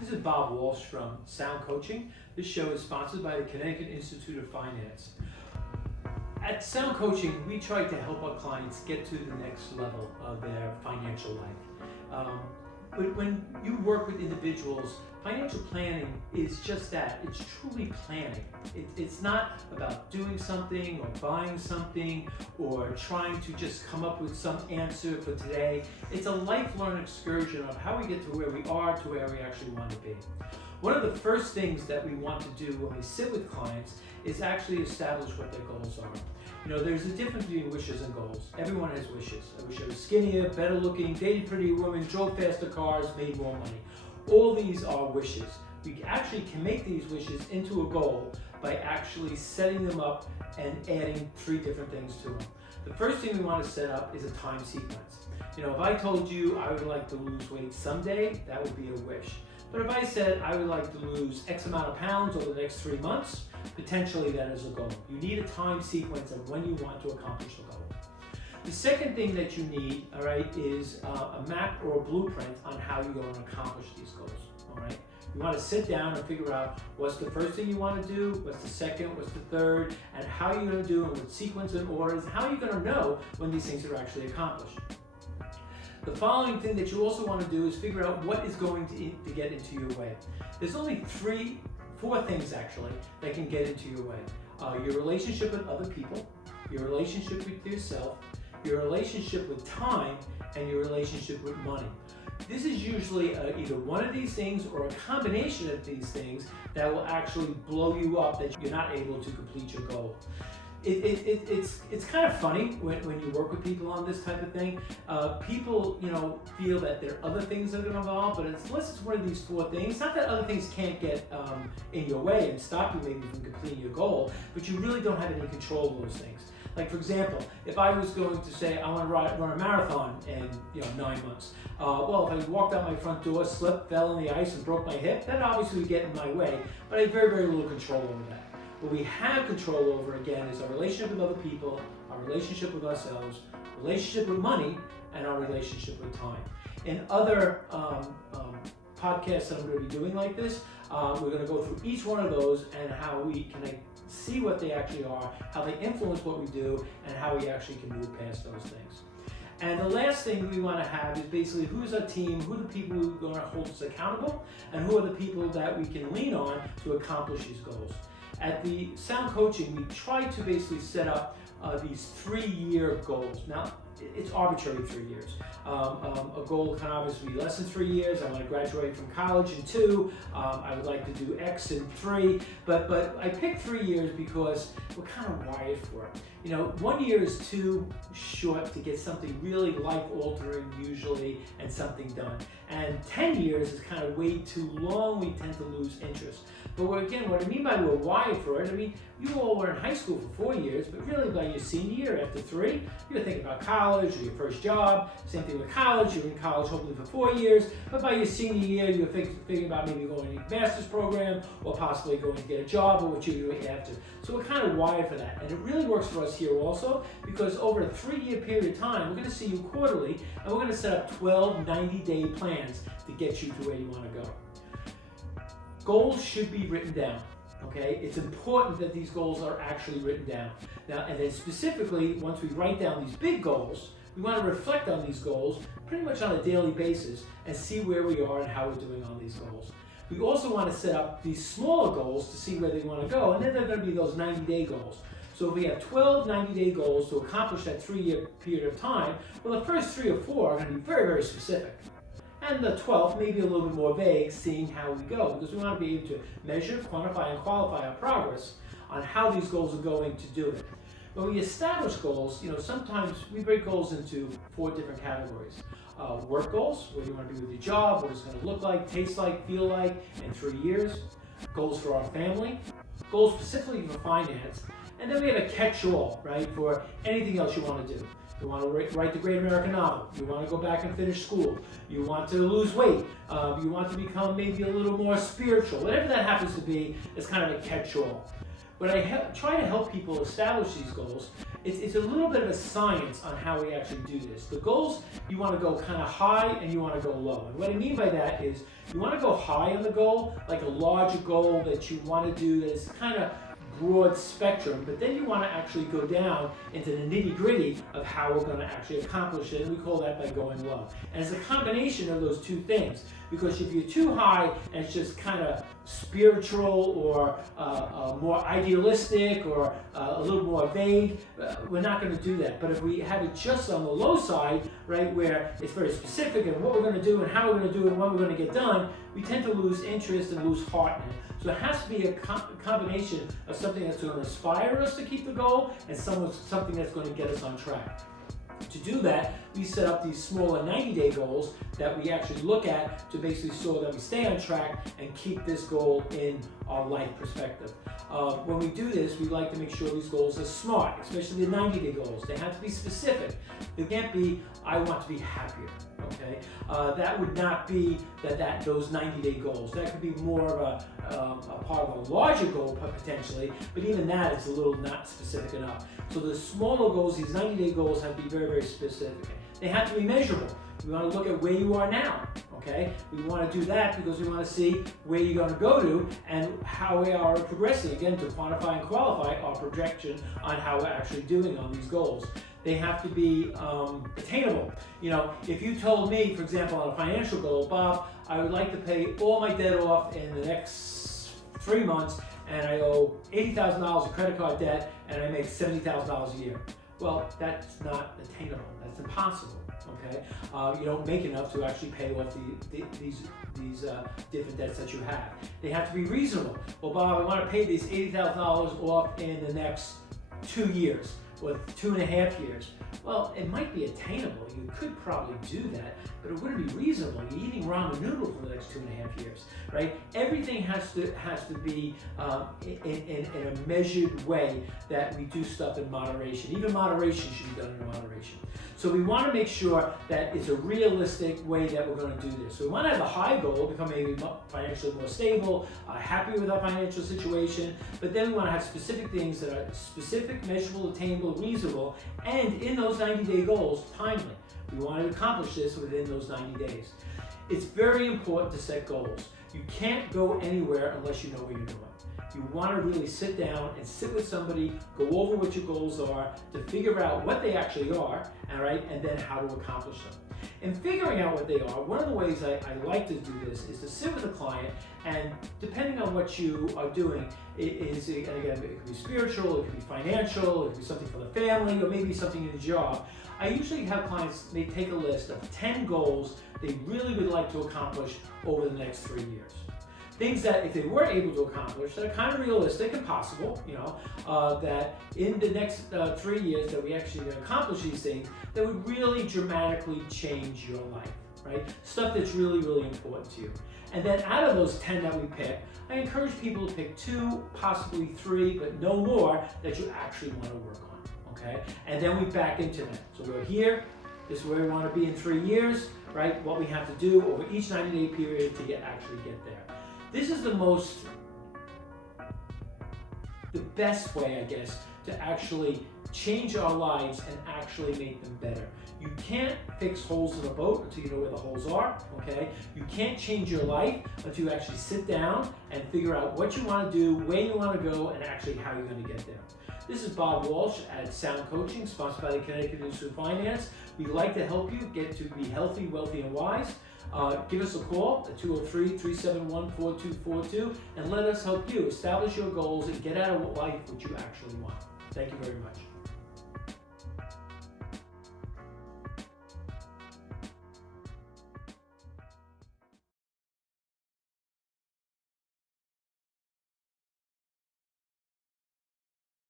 This is Bob Walsh from Sound Coaching. This show is sponsored by the Connecticut Institute of Finance. At Sound Coaching, we try to help our clients get to the next level of their financial life. But when you work with individuals, financial planning is just that. It's truly planning. It's not about doing something or buying something or trying to just come up with some answer for today. It's a lifelong excursion of how we get to where we are to where we actually want to be. One of the first things that we want to do when we sit with clients is actually establish what their goals are. You know, there's a difference between wishes and goals. Everyone has wishes. I wish I was skinnier, better looking, dated prettier women, drove faster cars, made more money. All these are wishes. We actually can make these wishes into a goal by actually setting them up and adding 3 different things to them. The first thing we want to set up is a time sequence. You know, if I told you I would like to lose weight someday, that would be a wish. But if I said I would like to lose X amount of pounds over the next 3 months, potentially that is a goal. You need a time sequence of when you want to accomplish the goal. The second thing that you need, all right, is a map or a blueprint on how you're going to accomplish these goals, all right? You want to sit down and figure out what's the first thing you want to do, what's the second, what's the third, and how you're going to do it, with sequence and orders, how you're going to know when these things are actually accomplished. The following thing that you also want to do is figure out what is going to get into your way. There's only 4 things actually that can get into your way. Your relationship with other people, your relationship with yourself, your relationship with time, and your relationship with money. This is usually either one of these things or a combination of these things that will actually blow you up that you're not able to complete your goal. It's kind of funny when you work with people on this type of thing. People, you know, feel that there are other things that are going to involve, but unless it's one of these 4 things, not that other things can't get in your way and stop you maybe from completing your goal, but you really don't have any control of those things. Like, for example, if I was going to say I want to run a marathon in 9 months, well, if I walked out my front door, slipped, fell in the ice, and broke my hip, that obviously would get in my way, but I have very, very little control over that. What we have control over, again, is our relationship with other people, our relationship with ourselves, relationship with money, and our relationship with time. In other podcasts that I'm going to be doing like this, we're going to go through each one of those and how we can see what they actually are, how they influence what we do, and how we actually can move past those things. And the last thing we want to have is basically who's our team, who are the people who are going to hold us accountable, and who are the people that we can lean on to accomplish these goals. At the Sound Coaching, we try to basically set up these 3-year goals. Now, it's arbitrary 3 years. A goal can obviously be less than 3 years. I want to graduate from college in 2. I would like to do X in 3. But I picked 3 years because we're kind of wired for it. You know, 1 year is too short to get something really life-altering usually and something done. And 10 years is kind of way too long. We tend to lose interest. But what I mean by we're wired for it, I mean, you all were in high school for 4 years, but really by your senior year, after 3, you're thinking about college or your first job. Same thing with college. You're in college hopefully for 4 years, but by your senior year, you're thinking about maybe going to a master's program or possibly going to get a job or what you're doing after. So we're kind of wired for that. And it really works for us here also because over a 3-year period of time, we're going to see you quarterly and we're going to set up 12 90-day plans to get you to where you want to go. Goals should be written down, okay? It's important that these goals are actually written down. Now, and then specifically, once we write down these big goals, we want to reflect on these goals pretty much on a daily basis and see where we are and how we're doing on these goals. We also want to set up these smaller goals to see where they want to go, and then they're going to be those 90-day goals. So if we have 12 90-day goals to accomplish that 3-year period of time, well, the first 3 or 4 are going to be very, very specific. And the 12th may be a little bit more vague, seeing how we go, because we want to be able to measure, quantify, and qualify our progress on how these goals are going to do it. When we establish goals, you know, sometimes we break goals into 4 different categories. Work goals, what you want to do with your job, what it's going to look like, taste like, feel like in 3 years. Goals for our family, goals specifically for finance, and then we have a catch-all, right, for anything else you want to do. You want to write the great American novel. You want to go back and finish school. You want to lose weight. You want to become maybe a little more spiritual. Whatever that happens to be, it's kind of a catch-all. When I try to help people establish these goals, it's a little bit of a science on how we actually do this. The goals, you want to go kind of high and you want to go low. And what I mean by that is you want to go high on the goal, like a larger goal that you want to do that is kind of broad spectrum, but then you want to actually go down into the nitty-gritty of how we're going to actually accomplish it, and we call that by going low. And it's a combination of those two things, because if you're too high and it's just kind of spiritual or more idealistic or a little more vague, we're not going to do that. But if we have it just on the low side, right, where it's very specific and what we're going to do and how we're going to do it and when we're going to get done, we tend to lose interest and lose heart in it. So it has to be a combination of something that's going to inspire us to keep the goal and something that's going to get us on track. To do that, we set up these smaller 90-day goals that we actually look at to basically so that we stay on track and keep this goal in our life perspective. When we do this, we like to make sure these goals are smart, especially the 90-day goals. They have to be specific. They can't be, I want to be happier. Okay, that would not be those 90-day goals. That could be more of a part of a larger goal potentially, but even that is a little not specific enough. So the smaller goals, these 90-day goals, have to be very, very specific. They have to be measurable. We want to look at where you are now. Okay, we want to do that because we want to see where you're going to go to and how we are progressing. Again, to quantify and qualify our projection on how we're actually doing on these goals. They have to be attainable. You know, if you told me, for example, on a financial goal, Bob, I would like to pay all my debt off in the next 3 months, and I owe $80,000 of credit card debt, and I make $70,000 a year. Well, that's not attainable. That's impossible. Okay, you don't make enough to actually pay off these different debts that you have. They have to be reasonable. Well, Bob, I want to pay these $80,000 off in the next 2 years. Or 2.5 years. Well, it might be attainable. You could probably do that, but it wouldn't be reasonable. You're eating ramen noodles for the next 2.5 years, right? Everything has to be in a measured way that we do stuff in moderation. Even moderation should be done in moderation. So we want to make sure that it's a realistic way that we're going to do this. So we want to have a high goal, become maybe financially more stable, happy with our financial situation, but then we want to have specific things that are specific, measurable, attainable, reasonable, and in those 90-day goals, timely. We want to accomplish this within those 90 days. It's very important to set goals. You can't go anywhere unless you know what you're doing. You want to really sit down and sit with somebody, go over what your goals are, to figure out what they actually are, all right, and then how to accomplish them. In figuring out what they are, one of the ways I like to do this is to sit with a client, and depending on what you are doing, and again, it could be spiritual, it could be financial, it could be something for the family, or maybe something in the job. I usually have clients, they take a list of 10 goals they really would like to accomplish over the next 3 years. Things that if they were able to accomplish, that are kind of realistic and possible, you know, that in the next 3 years that we actually accomplish these things, that would really dramatically change your life, right? Stuff that's really, really important to you. And then out of those 10 that we pick, I encourage people to pick 2, possibly 3, but no more that you actually want to work on, okay? And then we back into that. So we're here, this is where we want to be in 3 years, right? What we have to do over each 90-day period to actually get there. This is the best way, I guess, to actually change our lives and actually make them better. You can't fix holes in a boat until you know where the holes are, okay? You can't change your life until you actually sit down and figure out what you want to do, where you want to go, and actually how you're going to get there. This is Bob Walsh at Sound Coaching, sponsored by the Connecticut Institute of Finance. We'd like to help you get to be healthy, wealthy, and wise. Give us a call at 203-371-4242 and let us help you establish your goals and get out of life what you actually want. Thank you very much.